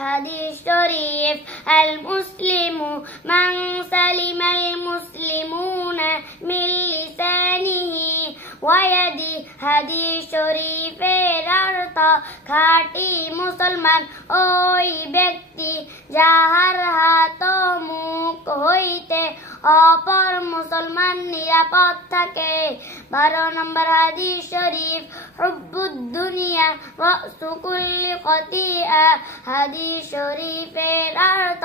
হাদিস শরীফ আল মুসলিমু মান সালিমাল মুসলিমুনা মিন লিসানিহি ওয়া ইয়াদি। হাদিস শরীফের অর্থ খাঁটি মুসলমান ওই ব্যক্তি যাহার হাত ও মুখ হইতে অপর মুসলমান নিরাপদ থাকে। 12 নম্বর হাদিস শরীফ হুব্বুদ দুনিয়া রাসু কুল্লি খতিআ। হাদিস শরীফের অর্থ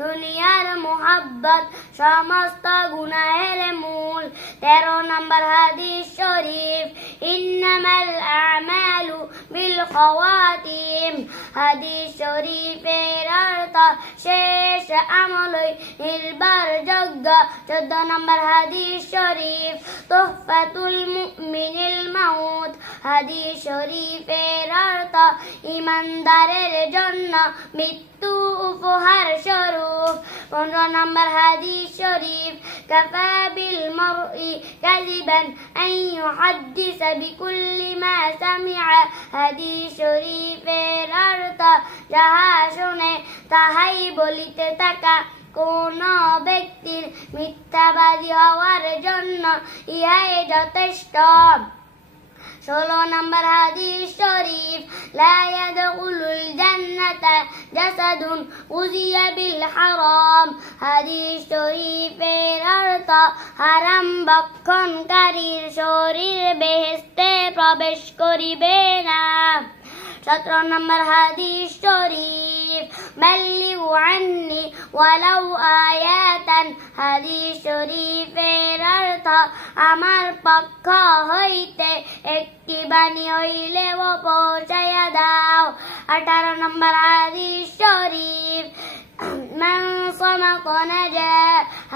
দুনিয়ার মুহাব্বত সমস্ত গুনাহের মূল। 13 নম্বর হাদিস শরীফ ইন্নামাল আমালু বিল খাওয়াতিম। হাদিস শরীফের অর্থ শেষ আমলই নির্ভরযোগ্য। 14 নম্বর হাদিস শরীফ তুহফাতুল মুমিনিল মাউত। হাদিস শরীফের অর্থ ঈমানদারের জন্য মৃত্যু উপহার স্বরূপ। 15 নম্বর হাদিস শরীফ কাফা বিল মারই কাযিবান আন ইউহাদ্দিসা বিকুল্লি মা সামিআ। হাদিস শরীফের অর্থ যাহা শুনে তাহাই বলিতে থাকা। কোন ব্যক্তির মিথ্যাবাদী হওয়ার জন্য ইহাই যথেষ্ট। 16 নম্বর হাদিস শরীফ লা ইয়াদখুলুল জান্নাতা জাসাদুন উযিয়া বিল হারাম। হাদিস শরীফের অর্থ হারাম ভক্ষণকারীর শরীর বেহেশতে প্রবেশ করিবে না। 17 নম্বর হাদিস শরীফ বাল্লিগু আন্নি ওয়ালাউ আয়াতান। হাদিস শরীফের অর্থ আমার পক্ষ হইতে একটি বাণী হইলেও পৌঁছাইয়া দাও। 18 নম্বর হাদিস শরীফ মান সামাতা নাজা।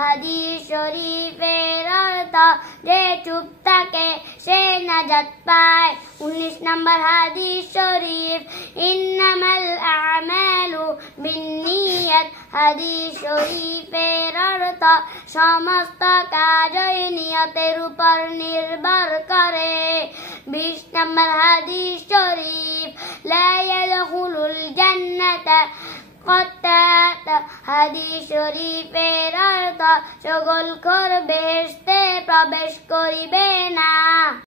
হাদিস শরীফের অর্থ যে চুপ থাকে সে নাজাত পায়। 19 নম্বর হাদিস শরীফ ইন্নামাল আমালু বিন্নিয়াত। হাদিস শরীফের অর্থ সমস্ত কাজই নিয়তের উপর নির্ভর করে। 20 নম্বর হাদিস শরীফ লা ইয়াদখুলুল জান্নাতা কত্তাত। হাদিস শরীফের অর্থ চগলখোর বেহেশতে প্রবেশ করিবে না।